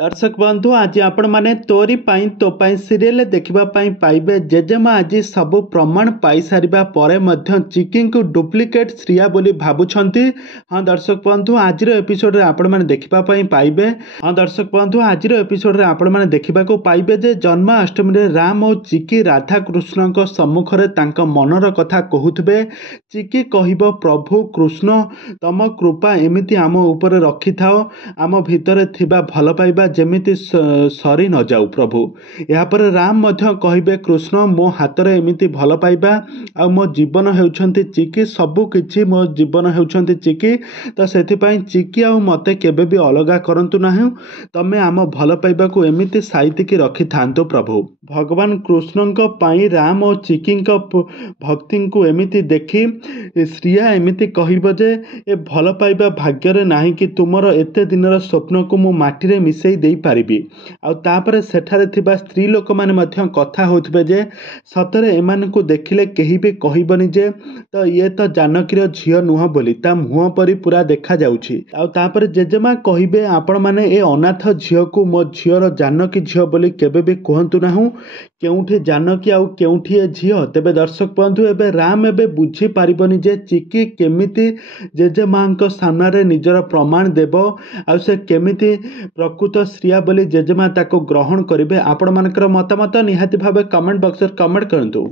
दर्शक बंधु आज आपण माने तोरी पाई तो पाई सीरियल देखिबा पाई पाइबे जेजेमा आज सब प्रमाण पाई सारिबा परे मध्य चिकी को डुप्लिकेट श्रिया बोली भाबुछंती। हाँ दर्शक बंधु आज एपिसोड रे आपण माने देखिबा पाई पाइबे। हाँ दर्शक बंधु आज एपिसोड रे आपण माने देखिबा को पाइबे जे जन्माष्टमी रे राम और चिकी राधा कृष्ण को सम्मुख रे तांका मनर कथा कहूथबे। चिकी कहिबो प्रभु कृष्ण तम कृपा एमिति आम ऊपर रखि थाओ, आम भितरे थिबा भल पाइबा जेमिति सरी न जाऊ प्रभु। यापर राम मध्य कहिबे कृष्ण मो हाथ रे एमिति भल पाइबा आ मो जीवन हेउछंती चिकी, सबु किछि मो जीवन हेउछंती चिकी, तो सेथिपाई चिकी आ मते केबे भी अलगा करंतु नाही, तमे आम भल पाइबा को एमिति साइति की रखि थांतो प्रभु। भगवान कृष्ण को पाई राम और चिकी को भक्ति को एमिति देखि श्रिया एमिति कहिबो जे ए भल पाइबा भाग्य रे नाही कि तुमर एते दिनर स्वप्न को मु माटी रे मिसई देई पारिबी। आ तापरे सेठारे थिबा स्त्री लोक माने मध्य कथा होथबे जे सतरे एमान को देखिले केही भी कहिबनी जे तो ये तो जानकीर झियो नुह बोली, ता मुह परी पूरा देखा जाउछि। आ तापरे जेजेमा कहिबे आपण माने ए अनाथ झियो को मो झियोर जानकी झियो बोली केबे भी कहंतु नाहु, केउठी जानकी आउ केउठी ए झियो। तेबे दर्शक बंधु एबे राम एबे बुझी पारिबनी जे चिकी केमिति जेजेमांक सामने निजर प्रमाण देबो आ से केमिति प्रकृत श्रिया बोली जेजेमा ताको ग्रहण करिवे। आपण मानकर मतामत निहाती भाबे कमेंट बॉक्स रे कमेंट करंतु।